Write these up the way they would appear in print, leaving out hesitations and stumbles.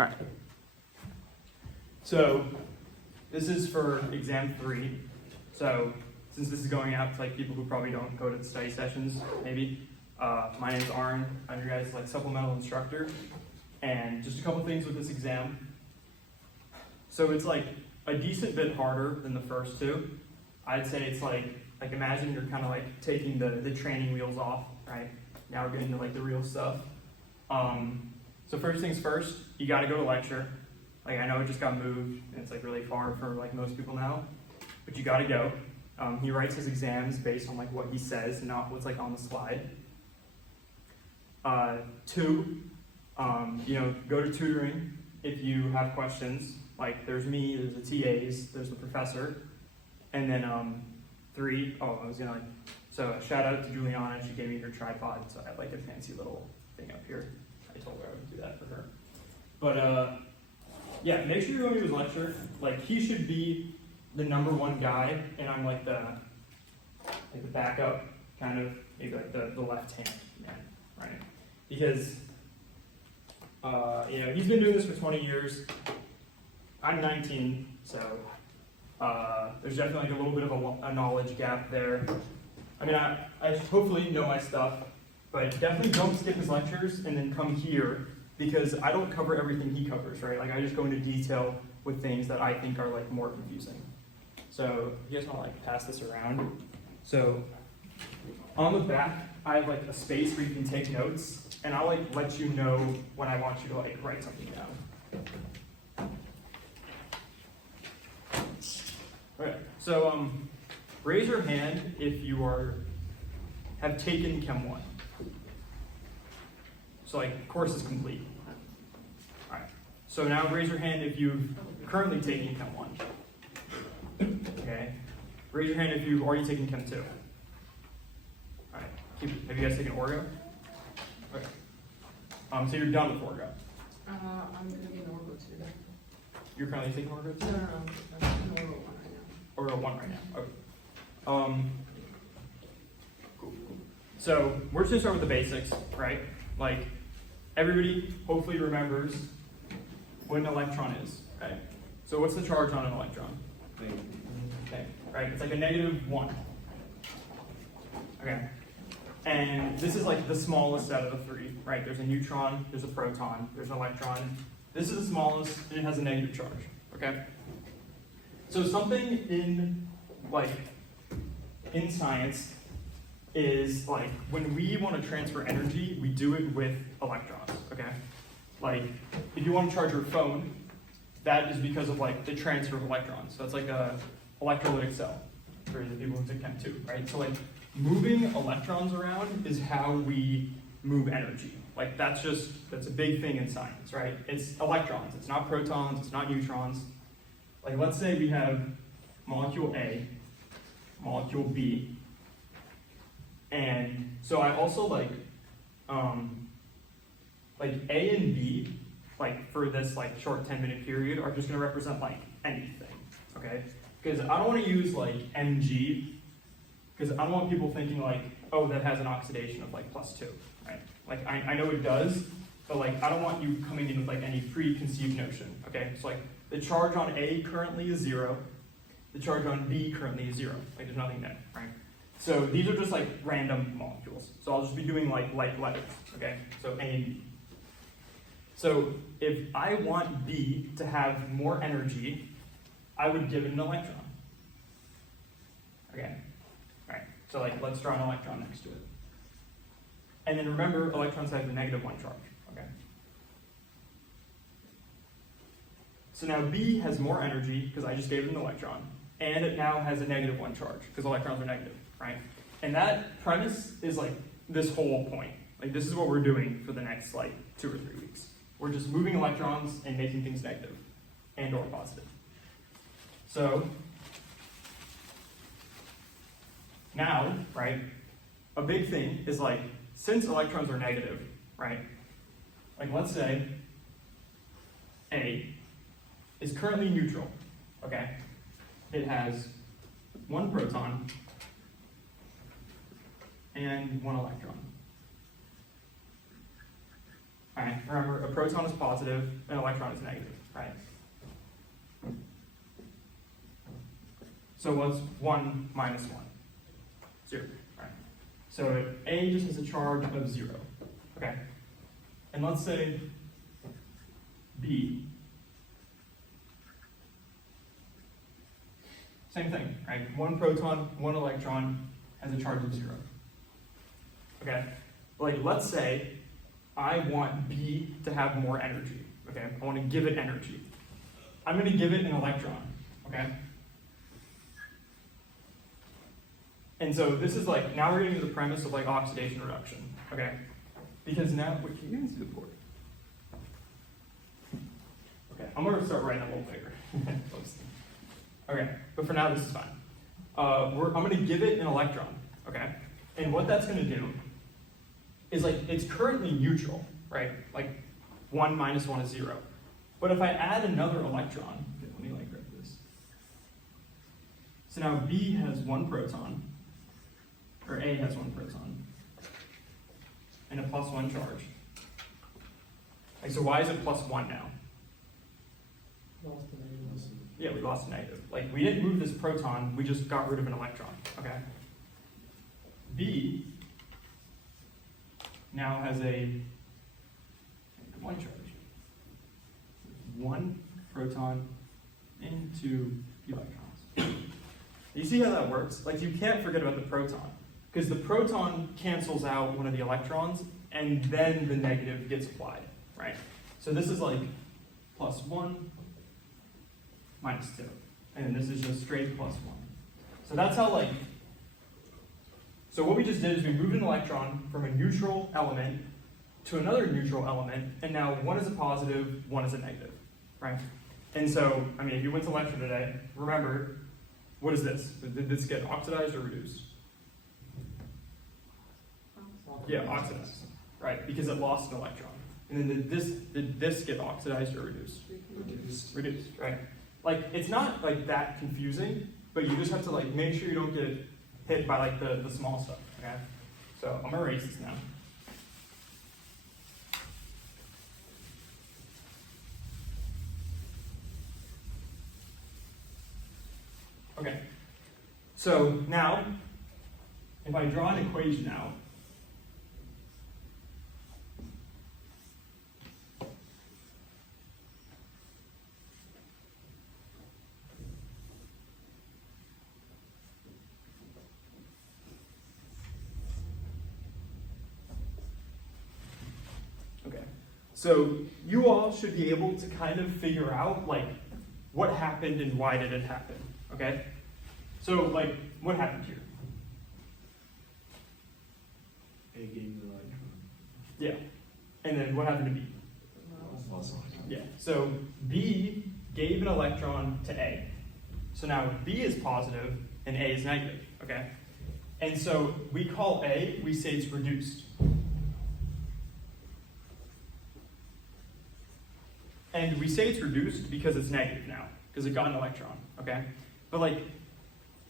All right. So this is for exam 3. So since this is going out to like people who probably don't go to the study sessions, maybe. My name's Arn. I'm your guys' like supplemental instructor. And just a couple things with this exam. So it's like a decent bit harder than the first two. I'd say it's like imagine you're kind of like taking the training wheels off, right? Now we're getting to like the real stuff. So first things first, you got to go to lecture. Like I know it just got moved, and it's like really far for like most people now, but you got to go. He writes his exams based on like what he says, not what's like on the slide. 2, go to tutoring if you have questions. Like there's me, there's the TAs, there's the professor, and then 3. So a shout out to Juliana. She gave me her tripod, so I have like a fancy little thing up here. I told her I would do that for her. But yeah, make sure you're going to his lecture. Like he should be the #1 guy, and I'm like the backup, kind of maybe like the left hand man, right? Because he's been doing this for 20 years. I'm 19, so there's definitely like a little bit of a knowledge gap there. I mean, I hopefully know my stuff, but definitely don't skip his lectures and then come here, because I don't cover everything he covers, right? Like I just go into detail with things that I think are like more confusing. So you guys want to like pass this around? So on the back, I have like a space where you can take notes, and I'll like let you know when I want you to like write something down. Okay, so raise your hand if you have taken Chem 1. So like course is complete. All right. So now raise your hand if you've currently taken Chem 1. Okay. Raise your hand if you've already taken Chem 2. All right. Have you guys taken Orgo? Okay. So you're done with Orgo. I'm going to be in Orgo 2 then. You're currently taking Orgo 2? No. I'm in Orgo 1 right now. Orgo 1 right now. Okay. Cool. So we're just gonna start with the basics, right? Like everybody hopefully remembers what an electron is, right? So what's the charge on an electron? Okay, right? It's like a -1. Okay. And this is like the smallest out of the 3, right? There's a neutron, there's a proton, there's an electron. This is the smallest, and it has a negative charge, okay? So something in science is like when we want to transfer energy, we do it with electrons, okay? Like if you want to charge your phone, that is because of like the transfer of electrons. So it's like a electrolytic cell for the people who took Chem 2, right? So like moving electrons around is how we move energy. Like that's a big thing in science, right? It's electrons, it's not protons, it's not neutrons. Like let's say we have molecule A, molecule B, and so I also like A and B, like for this like short 10-minute period, are just gonna represent like anything, okay? Because I don't want to use like Mg, because I don't want people thinking like, oh, that has an oxidation of like +2, right? Like I know it does, but like I don't want you coming in with like any preconceived notion, okay? So like the charge on A currently is 0. The charge on B currently is 0. Like there's nothing there, right? So these are just like random molecules. So I'll just be doing like letters, okay? So A and B. So if I want B to have more energy, I would give it an electron. Okay, all right. So like let's draw an electron next to it. And then remember, electrons have a -1 charge, okay? So now B has more energy because I just gave it an electron, and it now has a -1 charge because electrons are negative, right? And that premise is like this whole point. Like this is what we're doing for the next like 2 or 3 weeks. We're just moving electrons and making things negative and or positive. So now, right, a big thing is like, since electrons are negative, right, like let's say A is currently neutral, okay? It has 1 proton and 1 electron. right? Remember, a proton is positive, an electron is negative, right? So what's 1 minus 1? 0, right? So A just has a charge of 0, okay? And let's say B, same thing, right? 1 proton, 1 electron has a charge of 0, okay? Like, let's say I want B to have more energy, okay? I want to give it energy. I'm going to give it an electron, okay? And so this is like, now we're getting to the premise of like oxidation reduction, okay? Because now, wait, can you guys see the board? Okay, I'm going to start writing a little bigger. Okay, but for now this is fine. I'm going to give it an electron, okay? And what that's going to do is like, it's currently neutral, right? Like 1 minus 1 is 0. But if I add another electron, okay, let me like grab this. So now B has 1 proton, or A has 1 proton, and a plus 1 charge. Like, so why is it plus 1 now? Yeah, we lost a negative. Like, we didn't move this proton, we just got rid of an electron, okay? B now has a 1 charge. 1 proton and 2 electrons. You see how that works? Like, you can't forget about the proton, because the proton cancels out one of the electrons, and then the negative gets applied, right? So this is like plus 1, minus 2. And then this is just straight plus 1. So that's how, like, so what we just did is we moved an electron from a neutral element to another neutral element, and now one is a positive, one is a negative, right? And so, I mean, if you went to lecture today, remember, what is this? Did this get oxidized or reduced? Yeah, oxidized, right? Because it lost an electron. And then did this get oxidized or reduced? Reduced, right? Like, it's not like that confusing, but you just have to like make sure you don't get hit by like the small stuff, okay? So I'm gonna erase this now. Okay, so now, if I draw an equation out, so you all should be able to kind of figure out like what happened and why did it happen, okay? So like, what happened here? A gave the electron. Yeah, and then what happened to B? Yeah, so B gave an electron to A. So now B is positive and A is negative, okay? And so we call A, we say it's reduced. And we say it's reduced because it's negative now, because it got an electron, okay? But like,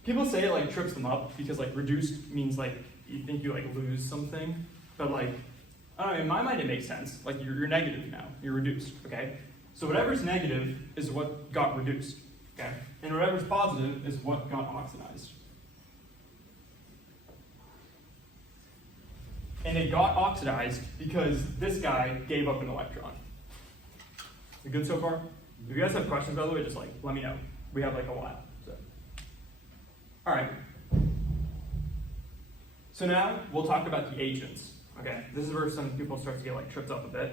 people say it like trips them up because like reduced means like you think you like lose something, but like, I don't know, in my mind it makes sense. Like you're negative now, you're reduced, okay? So whatever's negative is what got reduced, okay? And whatever's positive is what got oxidized. And it got oxidized because this guy gave up an electron. We good so far? If you guys have questions, by the way, just like let me know. We have like a while. So. All right. So now we'll talk about the agents. Okay, this is where some people start to get like tripped up a bit.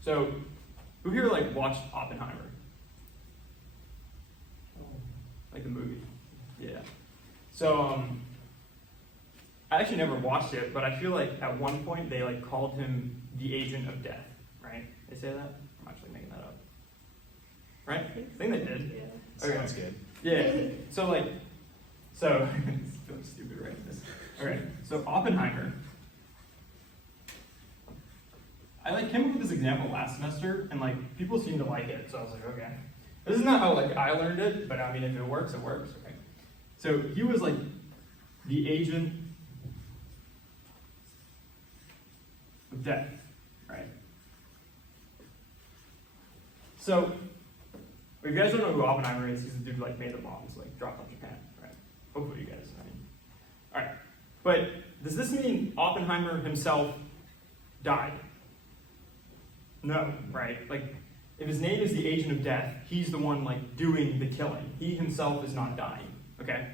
So who here like watched Oppenheimer? Like the movie? Yeah. So I actually never watched it, but I feel like at one point they like called him the agent of death. Right? They say that? I'm actually making that up. Right? I think they did. Yeah. Okay. Sounds good. Yeah. So it's feeling stupid writing this. Alright, so Oppenheimer. I like came up with this example last semester and like people seem to like it, so I was like, okay. This is not how like I learned it, but I mean if it works, it works. Okay. So he was like the agent death, right? So, if you guys don't know who Oppenheimer is, he's the dude who like made the bombs, like dropped on Japan, right? Hopefully you guys, all right. But does this mean Oppenheimer himself died? No, right? Like, if his name is the agent of death, he's the one like doing the killing. He himself is not dying, okay?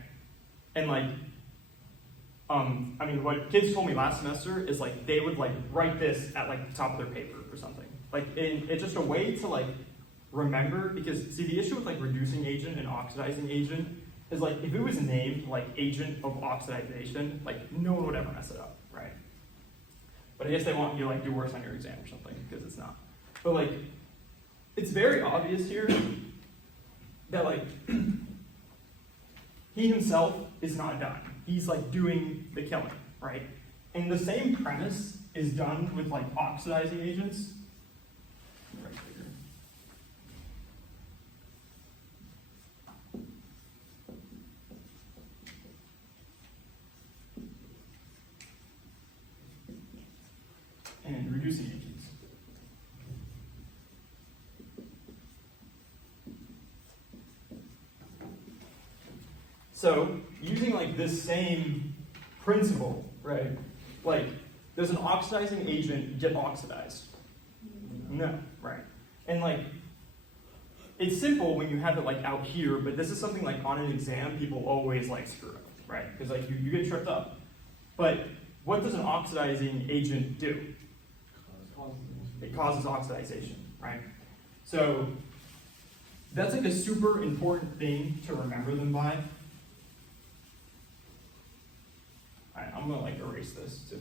And like, I mean, what kids told me last semester is like they would like write this at like the top of their paper or something. Like, it's just a way to like remember, because see, the issue with like reducing agent and oxidizing agent is like if it was named like agent of oxidization, like no one would ever mess it up, right? But I guess they want you to like do worse on your exam or something, because it's not. But like, it's very obvious here that like he himself is not dying. He's like doing the killing, right? And the same premise is done with like oxidizing agents. And reducing agents. So, using like this same principle, right? Like, does an oxidizing agent get oxidized? No, right? And like, it's simple when you have it like out here, but this is something like on an exam, people always like screw up, right? Because like you get tripped up. But what does an oxidizing agent do? It causes oxidization, right? So that's like a super important thing to remember them by. All right, I'm gonna like erase this too.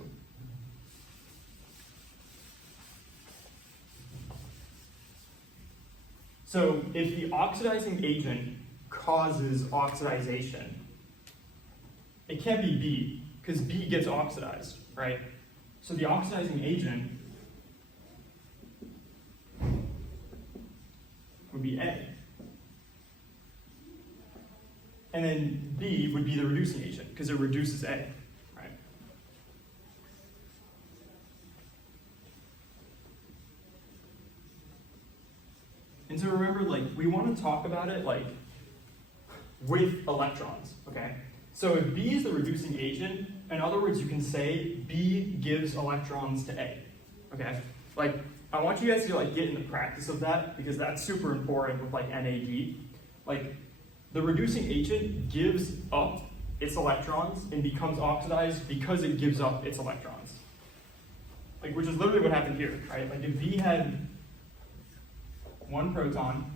So if the oxidizing agent causes oxidization, it can't be B, because B gets oxidized, right? So the oxidizing agent would be A. And then B would be the reducing agent, because it reduces A, right? And so remember, like, we want to talk about it, like, with electrons, okay? So if B is the reducing agent, in other words, you can say B gives electrons to A, okay? Like, I want you guys to like get in the practice of that, because that's super important with like NAD. Like, the reducing agent gives up its electrons and becomes oxidized because it gives up its electrons. Like, which is literally what happened here, right? Like, if B had one proton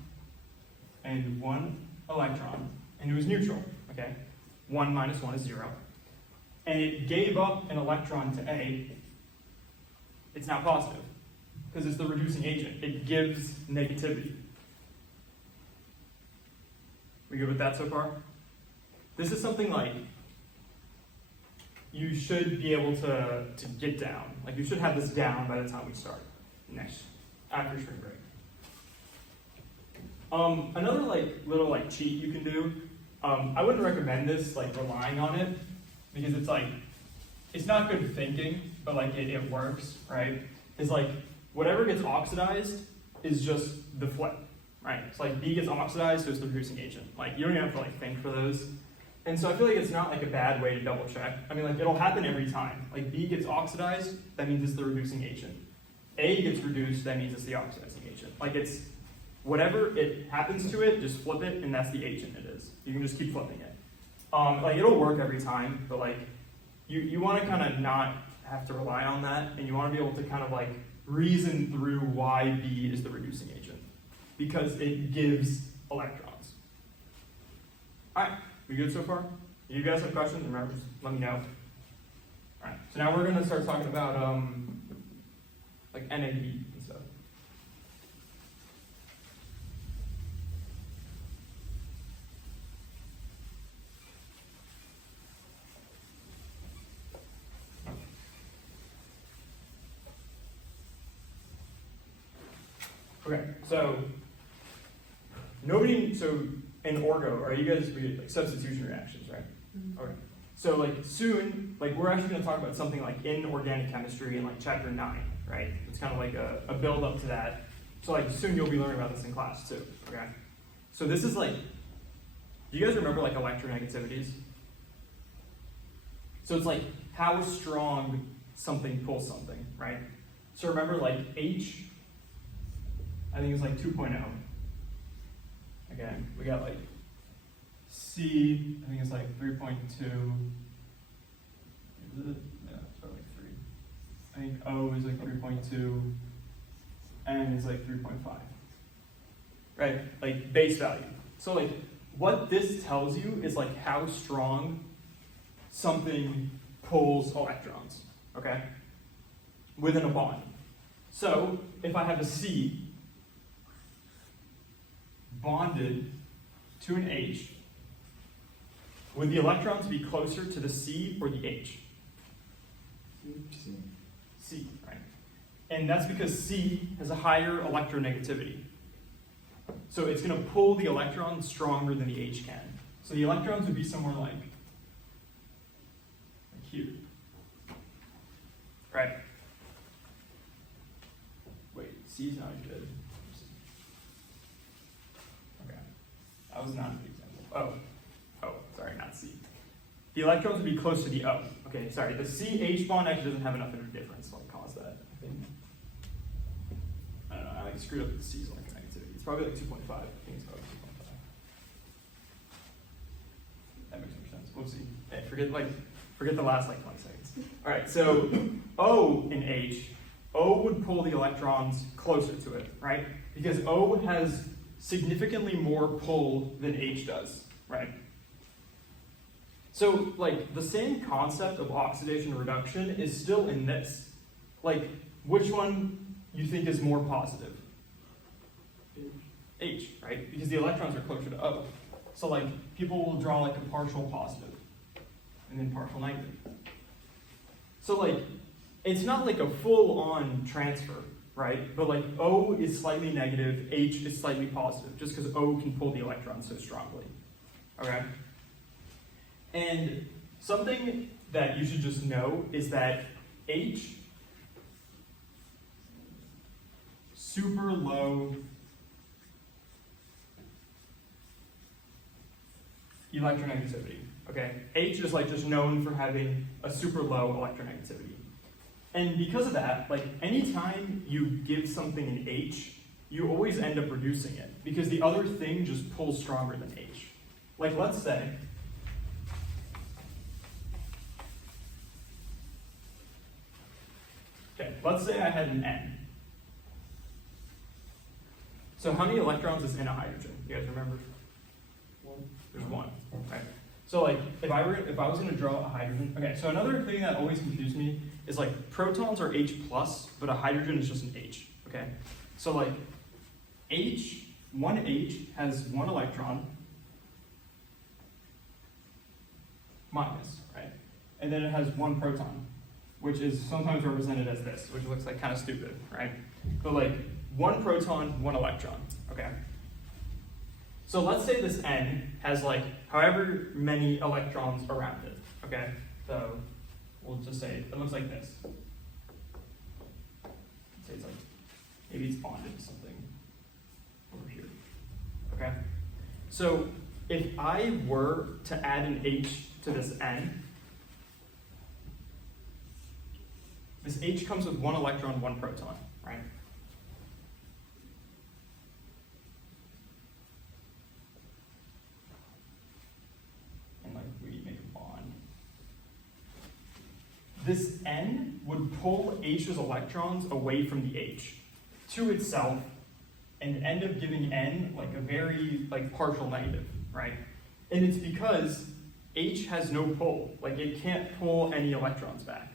and one electron, and it was neutral, okay? 1 minus 1 is 0. And it gave up an electron to A, it's now positive, because it's the reducing agent. It gives negativity. We good with that so far? This is something like you should be able to get down. Like, you should have this down by the time we start after spring break. Another like little like cheat you can do. I wouldn't recommend this, like relying on it, because it's like, it's not good thinking, but like it works, right? It's like, whatever gets oxidized is just the flip, right? It's like B gets oxidized, so it's the reducing agent. Like, you don't even have to like think for those. And so I feel like it's not like a bad way to double check. I mean, like, it'll happen every time. Like, B gets oxidized, that means it's the reducing agent. A gets reduced, that means it's the oxidizing agent. Like, it's whatever it happens to it, just flip it, and that's the agent it is. You can just keep flipping it. Like, it'll work every time, but like, you want to kind of not have to rely on that, and you want to be able to kind of like reason through why B is the reducing agent, because it gives electrons. All right, we good so far? If you guys have questions, remember, just let me know. All right, so now we're going to start talking about like NAD and stuff. Okay, so in orgo, are you guys read like substitution reactions, right? Mm-hmm. Okay. So like soon, like we're actually going to talk about something like in organic chemistry in like chapter 9, right? It's kind of like a build up to that. So like soon you'll be learning about this in class too, okay? So this is like, do you guys remember like electronegativities? So it's like how strong something pulls something, right? So remember like H, I think it's like 2.0. Again, we got like C, I think it's like 3.2. Is it? Yeah, it's probably like 3. I think O is like 3.2. N is like 3.5. Right? Like base value. So like what this tells you is like how strong something pulls electrons, okay? Within a bond. So if I have a C bonded to an H, would the electrons be closer to the C or the H? C, right? And that's because C has a higher electronegativity. So it's going to pull the electrons stronger than the H can. So the electrons would be somewhere like here. Right? Wait, C is not good. Okay. That was not a good example. Oh, sorry, not C. The electrons would be close to the O. Okay, sorry, the CH bond actually doesn't have enough of a difference to like cause that, I think. I don't know, I like screwed up the C's electronegativity. It's probably like 2.5. I think it's probably 2.5. That makes more sense. We'll see. Okay, forget the last like 20 seconds. All right, so O in H, O would pull the electrons closer to it, right? Because O has significantly more pull than H does, right? So, like, the same concept of oxidation reduction is still in this. Like, which one you think is more positive? H, right? Because the electrons are closer to O. So, like, people will draw, like, a partial positive and then partial negative. So, like, it's not like a full-on transfer, right? But, like, O is slightly negative, H is slightly positive, just because O can pull the electrons so strongly, okay? And something that you should just know is that H, super low electronegativity, okay? H is like just known for having a super low electronegativity. And because of that, like anytime you give something an H, you always end up reducing it because the other thing just pulls stronger than H. Like let's say, let's say I had an N. So how many electrons is in a hydrogen? You guys remember? One. There's one, right? So like, if I was going to draw a hydrogen, okay. So another thing that always confused me is like protons are H plus, but a hydrogen is just an H. Okay. So like, one H has one electron minus, right? And then it has one proton, which is sometimes represented as this, which looks like kind of stupid, right? But like one proton, one electron, okay? So let's say this N has like however many electrons around it, okay? So we'll just say it looks like this. Say it's like, maybe it's bonded to something over here, okay? So if I were to add an H to this N, this H comes with one electron, one proton, right? And like we make a bond. This N would pull H's electrons away from the H to itself and end up giving N like a very like partial negative, right? And it's because H has no pull, like it can't pull any electrons back.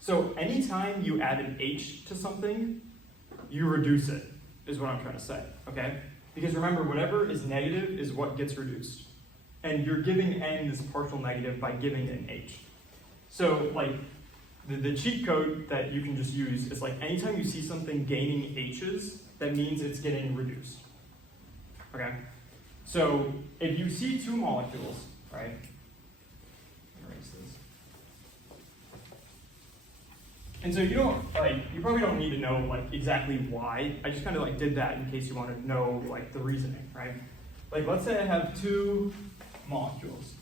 So anytime you add an H to something, you reduce it, is what I'm trying to say, okay? Because remember, whatever is negative is what gets reduced. And you're giving N this partial negative by giving it an H. So like, the cheat code that you can just use is like, anytime you see something gaining H's, that means it's getting reduced, okay? So if you see two molecules, right? Erase this. And so you don't, like, you probably don't need to know, like, exactly why. I just kind of, like, did that in case you want to know, like, the reasoning, right? Like, let's say I have two molecules.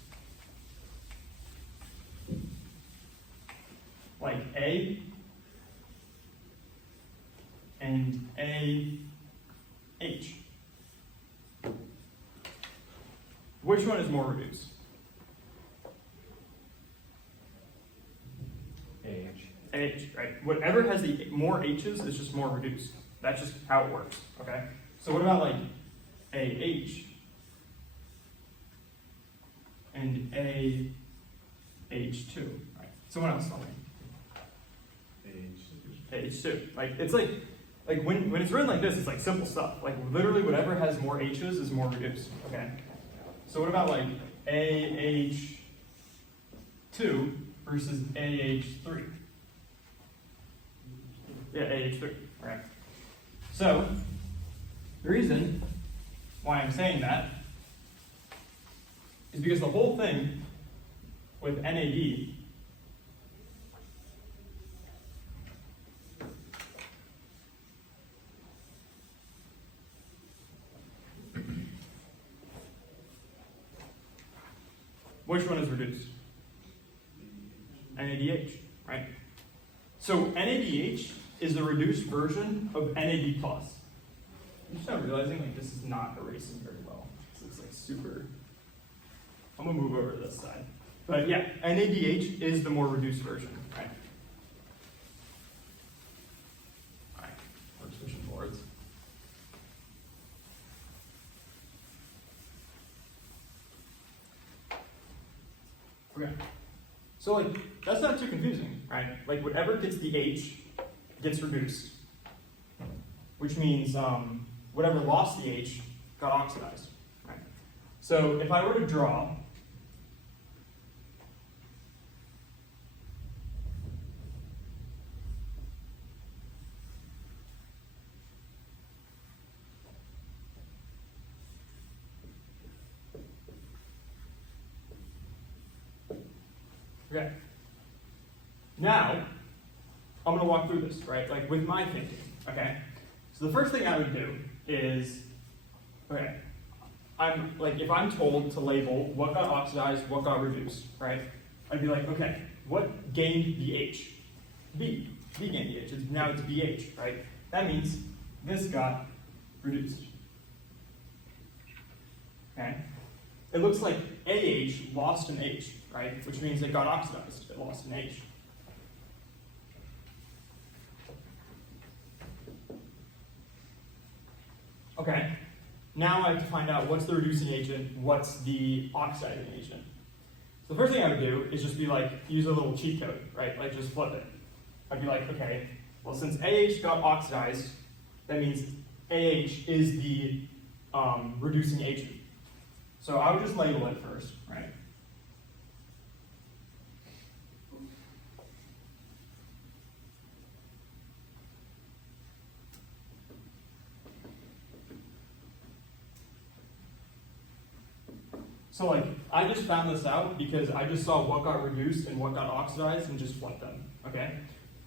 Like A and AH. Which one is more reduced? AH, right? Whatever has the more H's is just more reduced. That's just how it works, okay? So what about like AH and AH2, right? Someone else tell me. AH2. Like, it's like when it's written like this, it's like simple stuff. Like literally whatever has more H's is more reduced, okay? So what about like AH2 versus AH3? Yeah, AH3, right? So, the reason why I'm saying that is because the whole thing with NAD which one is reduced? NADH, right? So NADH is the reduced version of NAD+. I'm just not realizing like this is not erasing very well. This looks like super. I'm gonna move over to this side. But yeah, NADH is the more reduced version, right? Alright, we're switching boards. Okay. So like that's not too confusing, right? Like whatever gets the H gets reduced, which means whatever lost the H got oxidized, right? So if I were to draw okay. Now, I'm going to walk through this, right? Like with my thinking, okay? So the first thing I would do is, okay, I'm like, if I'm told to label what got oxidized, what got reduced, right? I'd be like, okay, what gained the H? B. B gained the H. Now it's BH, right? That means this got reduced. Okay? It looks like AH lost an H, right? Which means it got oxidized. It lost an H. Okay, now I have to find out what's the reducing agent, what's the oxidizing agent. So the first thing I would do is just be like, use a little cheat code, right? Like just flip it. I'd be like, okay, well since AH got oxidized, that means AH is the reducing agent. So I would just label it first, right? So like, I just found this out because I just saw what got reduced and what got oxidized and just flipped them, okay?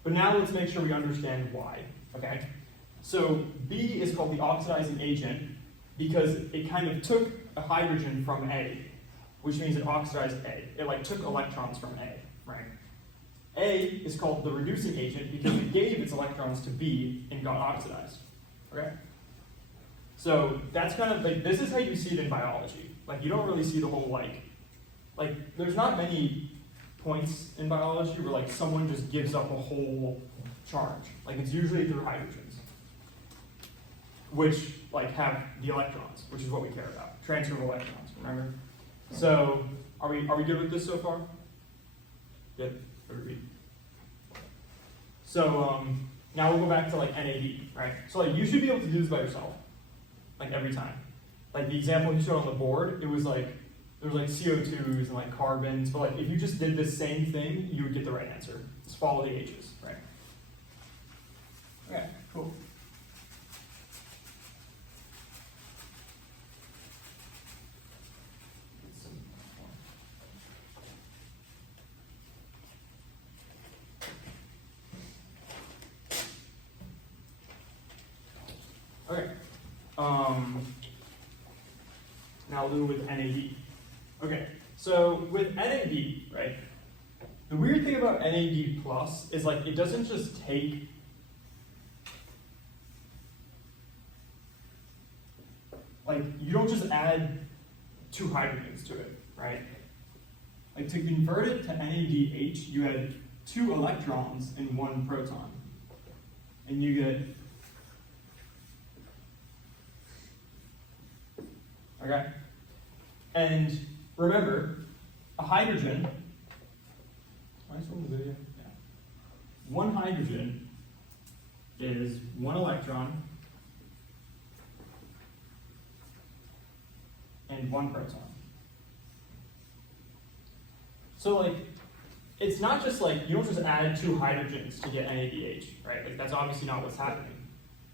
But now let's make sure we understand why, okay? So B is called the oxidizing agent because it kind of took a hydrogen from A, which means it oxidized A. It like took electrons from A, right? A is called the reducing agent because it gave its electrons to B and got oxidized, okay? So that's kind of like, this is how you see it in biology. Like you don't really see the whole like there's not many points in biology where like someone just gives up a whole charge. Like it's usually through hydrogens, which like have the electrons, which is what we care about. Transfer of electrons, remember? So are we good with this so far? Good. Agreed. So now we'll go back to like NAD, right? So like you should be able to do this by yourself, like every time. Like the example you showed on the board, it was like, there was like CO2s and like carbons, but like if you just did the same thing, you would get the right answer. Just follow the H's, right? Okay, cool. Okay. Now we'll do with NAD. Okay, so with NAD, right? The weird thing about NAD plus is like it doesn't just take you don't just add 2 hydrogens to it, right? Like to convert it to NADH, you add 2 electrons and 1 proton. And you get, okay? And remember, a hydrogen, am I still in the video? Yeah. 1 hydrogen is 1 electron and 1 proton. So like, it's not just like, you don't just add 2 hydrogens to get NADH, right? Like that's obviously not what's happening.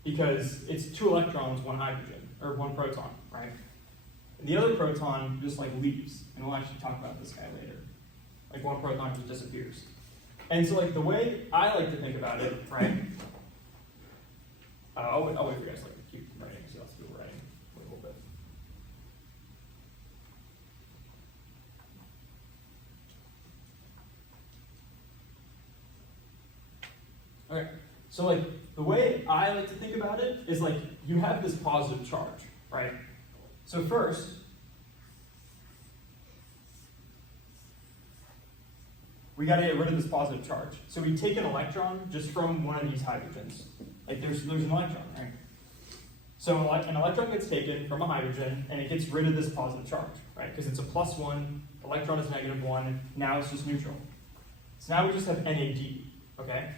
Because it's 2 electrons, 1 hydrogen, or 1 proton, right? And the other proton just like leaves, and we'll actually talk about this guy later. Like 1 proton just disappears. And so like the way I like to think about it, right? I'll wait for you guys to like, keep writing, so I'll still writing a little bit. Okay, so like the way I like to think about it is like you have this positive charge, right? So first, we got to get rid of this positive charge. So we take an electron just from one of these hydrogens. Like there's an electron, right? So an electron gets taken from a hydrogen and it gets rid of this positive charge, right? Because it's a +1, electron is -1, now it's just neutral. So now we just have NAD, okay?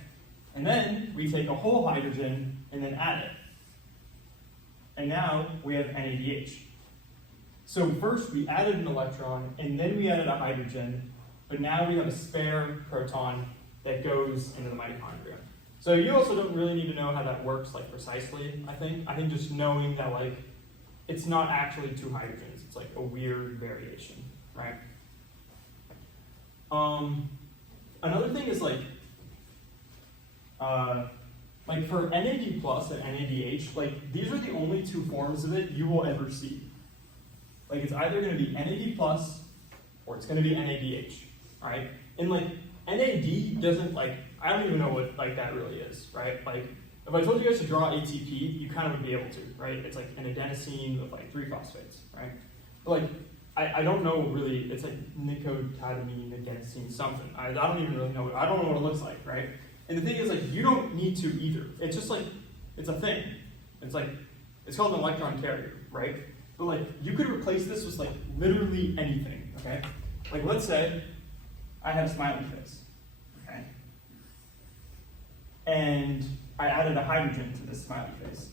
And then we take a whole hydrogen and then add it. And now we have NADH. So first we added an electron and then we added a hydrogen, but now we have a spare proton that goes into the mitochondria. So you also don't really need to know how that works like precisely, I think. I think just knowing that like it's not actually 2 hydrogens, it's like a weird variation, right? Another thing is like for NAD plus and NADH, like these are the only 2 forms of it you will ever see. Like it's either going to be NAD plus or it's going to be NADH, right? And like NAD doesn't like, I don't even know what like that really is, right? Like if I told you guys to draw ATP, you kind of would be able to, right? It's like an adenosine with like 3 phosphates, right? But like I don't know really, it's like nicotadamine, adenosine, something. I don't even really know, I don't know what it looks like, right? And the thing is like, you don't need to either. It's just like, it's a thing. It's like, it's called an electron carrier, right? But like, you could replace this with like literally anything, okay? Like let's say I had a smiley face, okay? And I added a hydrogen to this smiley face.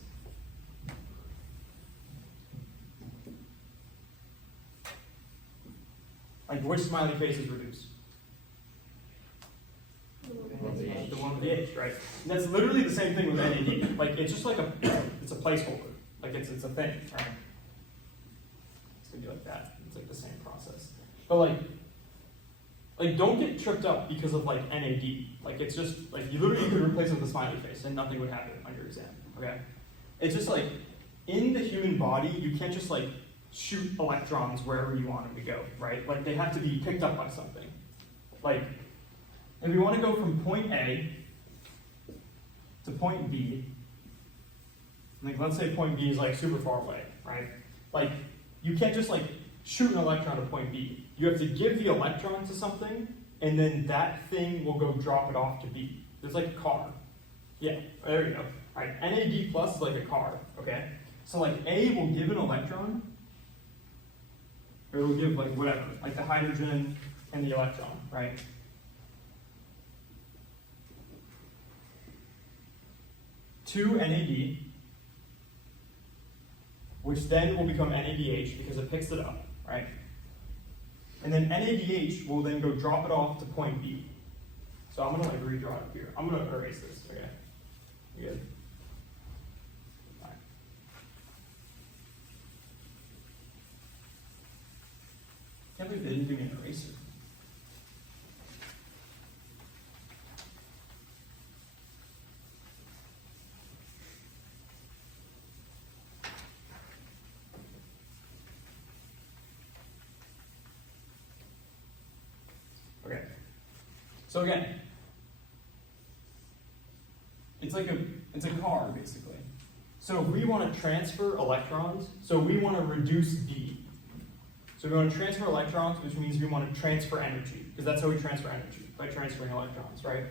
Like which smiley face is reduced? The one with the H, right? And that's literally the same thing with NAD. Like it's just like it's a placeholder. Like it's a thing, right? It's gonna be like that. It's like the same process. But like don't get tripped up because of like NAD. Like it's just like you literally could replace it with a smiley face and nothing would happen on your exam. Okay? It's just like in the human body, you can't just like shoot electrons wherever you want them to go, right? Like they have to be picked up by something. Like if we want to go from point A to point B, like let's say point B is like super far away, right? Like you can't just like shoot an electron to point B. You have to give the electron to something, and then that thing will go drop it off to B. It's like a car. Yeah, there you go. All right, NAD plus is like a car, okay? So like A will give an electron, or it'll give like whatever, like the hydrogen and the electron, right? To NAD, which then will become NADH because it picks it up, right? And then NADH will then go drop it off to point B. So I'm gonna like redraw it here. I'm gonna erase this, okay? You good? All right. Can't believe they didn't give me an eraser. So again, it's a car basically. So if we want to transfer electrons, so we want to reduce B. So we want to transfer electrons, which means we want to transfer energy, because that's how we transfer energy, by transferring electrons, right?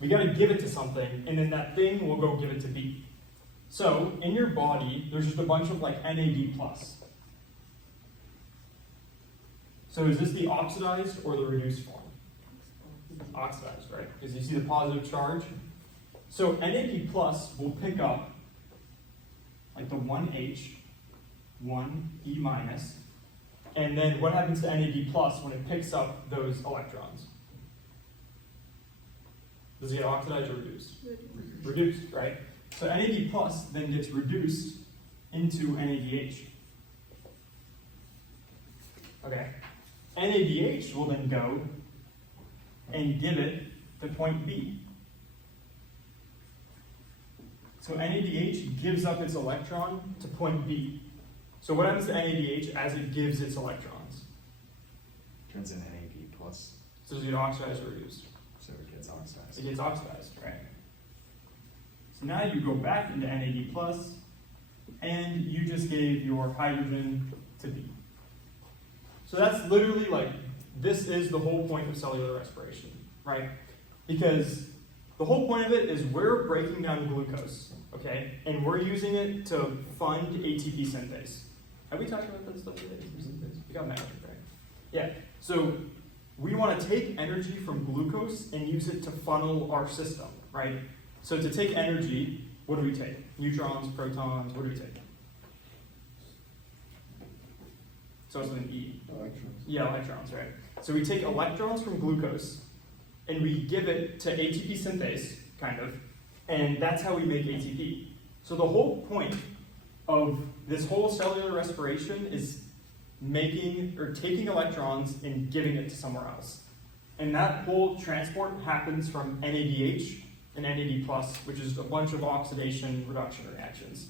We got to give it to something, and then that thing will go give it to B. So in your body, there's just a bunch of like NAD+. So is this the oxidized or the reduced form? Oxidized, right? Because you see the positive charge. So NAD+ will pick up like the 1H, 1E-, and then what happens to NAD+ when it picks up those electrons? Does it get oxidized or reduced? Reduced, right? So NAD+ then gets reduced into NADH. Okay. NADH will then go and give it to point B. So NADH gives up its electron to point B. So what happens to NADH as it gives its electrons? Turns into NAD+, So does it get oxidized or reduced? so it gets oxidized. It gets oxidized, right? So now you go back into NAD+, and you just gave your hydrogen to B. So that's literally like, this is the whole point of cellular respiration, right? Because the whole point of it is we're breaking down glucose, okay? And we're using it to fund ATP synthase. Have we talked about that stuff today? We got magic, right? Yeah, so we want to take energy from glucose and use it to funnel our system, right? So to take energy, what do we take? Neutrons, protons, what do we take? So it's an E. Electrons. Yeah, electrons, right? So we take electrons from glucose and we give it to ATP synthase, kind of, and that's how we make ATP. So the whole point of this whole cellular respiration is making or taking electrons and giving it to somewhere else. And that whole transport happens from NADH and NAD+, which is a bunch of oxidation reduction reactions.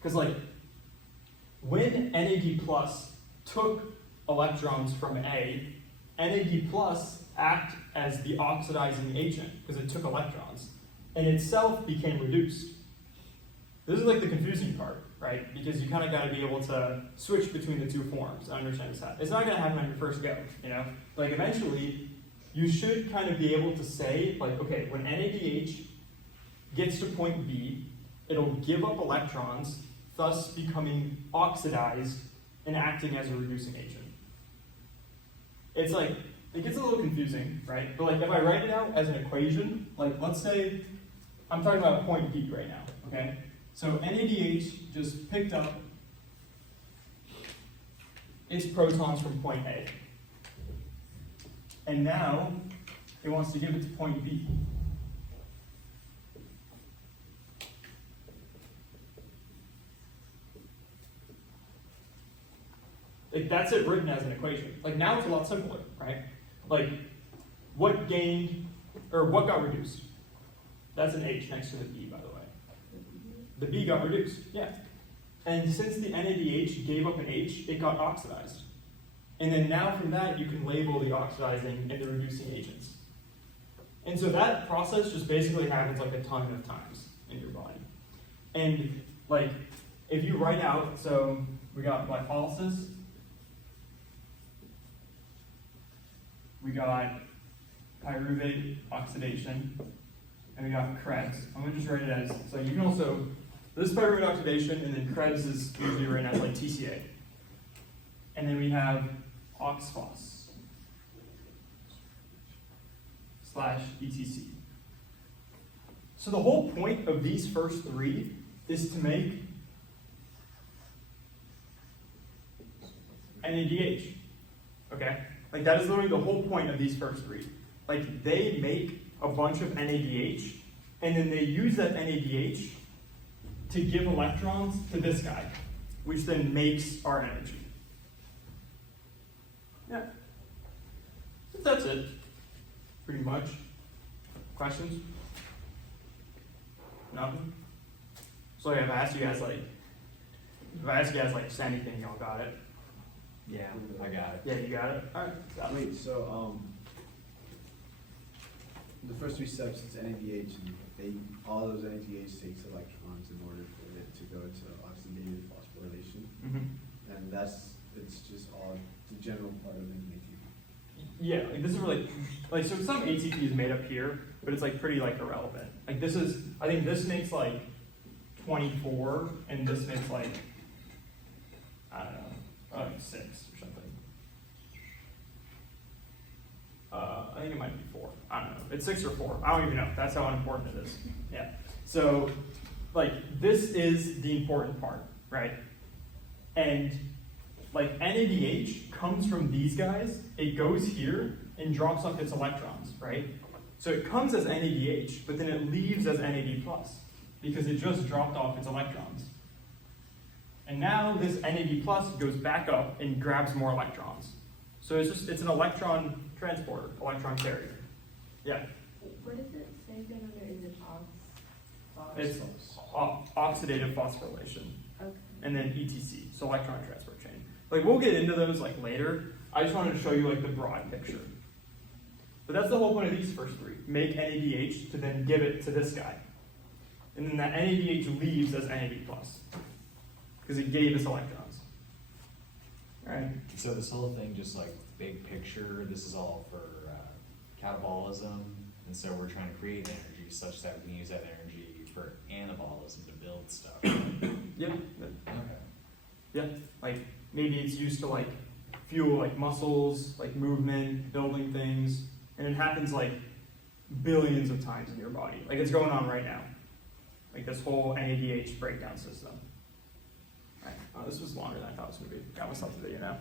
Because like, when NAD+ took electrons from A, NAD+ act as the oxidizing agent because it took electrons, and itself became reduced. This is like the confusing part, right? Because you kind of got to be able to switch between the two forms and understand this. It's not going to happen on your first go, you know? Like eventually, you should kind of be able to say, like, okay, when NADH gets to point B, it'll give up electrons, thus becoming oxidized and acting as a reducing agent. It's like, it gets a little confusing, right? But like if I write it out as an equation, like let's say I'm talking about point B right now, okay? So NADH just picked up its protons from point A. And now it wants to give it to point B. Like that's it written as an equation. Like now it's a lot simpler, right? Like what gained, or what got reduced? That's an H next to the B, by the way. The B got reduced, yeah. And since the NADH gave up an H, it got oxidized. And then now from that, you can label the oxidizing and the reducing agents. And so that process just basically happens like a ton of times in your body. And like, if you write out, so we got glycolysis, we got pyruvate oxidation, and we got Krebs. I'm going to just write it as, so you can also, this is pyruvate oxidation, and then Krebs is usually written as like TCA. And then we have oxphos / ETC. So the whole point of these first three is to make NADH, okay? Like that is literally the whole point of these first three. Like they make a bunch of NADH, and then they use that NADH to give electrons to this guy, which then makes our energy. Yeah. That's it, pretty much. Questions? Nothing? So if I ask you guys just anything, y'all got it? Yeah, I got it. Yeah, you got it? Alright, got it. Wait, so The first three steps is NADH, and all those NADH takes electrons in order for it to go to oxidative phosphorylation, and it's just all the general part of an ATP. Yeah, like this is really, like, so some ATP is made up here, but it's like pretty like irrelevant. Like this is, I think this makes like 24, and this makes like, I don't know, like 6 or something. I think it might be 4. I don't know. It's 6 or 4. I don't even know. That's how unimportant it is. Yeah. So, like, this is the important part, right? And, like, NADH comes from these guys. It goes here and drops off its electrons, right? So it comes as NADH, but then it leaves as NAD+, because it just dropped off its electrons. And now this NAD+ goes back up and grabs more electrons. So it's an electron transporter, electron carrier. Yeah. What does it say again under, is it It's oxidative phosphorylation. Okay. And then ETC, so electron transport chain. Like we'll get into those like later. I just wanted to show you like the broad picture. But that's the whole point of these first three. Make NADH to then give it to this guy. And then that NADH leaves as NAD+, because it gave us electrons. All right. So this whole thing, just like big picture, this is all for catabolism, and so we're trying to create energy such that we can use that energy for anabolism to build stuff. Yeah. Okay. Yeah. Like maybe it's used to like fuel like muscles, like movement, building things, and it happens like billions of times in your body. Like it's going on right now. Like this whole NADH breakdown system. All right. Oh, this was longer than I thought it was going to be. Got myself a video now.